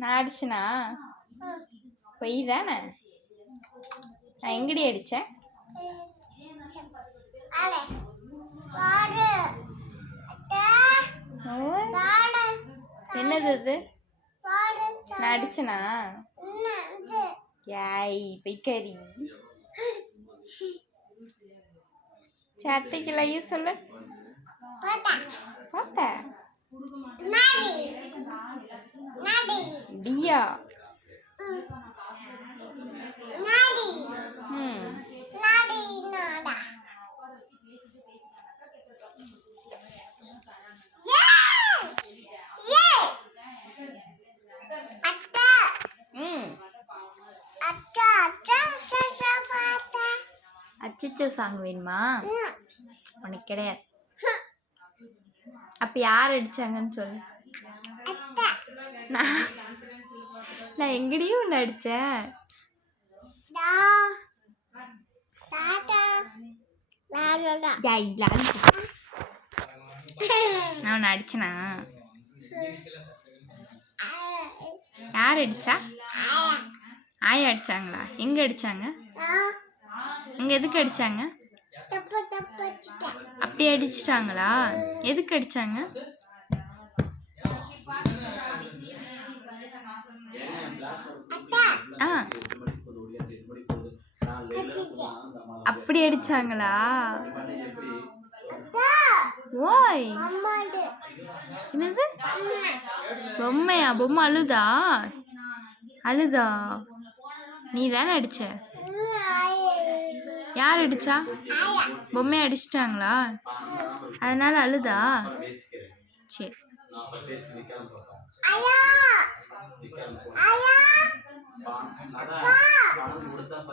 நான் அடிச்சனா? பொய் தானே? நான் எங்கடி அடித்தேன்? என்னது இது? நான் அடிச்சனா? யாய் பொய்க்காரி. அத்தைக்கு லைவ் சொல்லு. பார்த்தா டியா அச்சச்சோ சாங் வேணுமா? உனக்கு கிடையாது. அப்ப யார் அடிச்சாங்கன்னு சொல்லு. நான் எங்கடியும் ஒன்று அடித்தேன். நான் ஒன்று அடிச்சனா? யார் அடிச்சா? ஆயா அடிச்சாங்களா? எங்க அடிச்சாங்க? அங்க எதுக்கு அடிச்சாங்க? அப்படி அடிச்சிட்டாங்களா? எதுக்கு அடிச்சாங்க? அப்படி அடிச்சாங்களா? ஓய் என்னது பொம்மையா? பொம்மை அழுதா? நீ தானே அடிச்ச? யார் அடிச்சா? பொம்மையை அடிச்சிட்டாங்களா? அதனால அழுதா? சரி.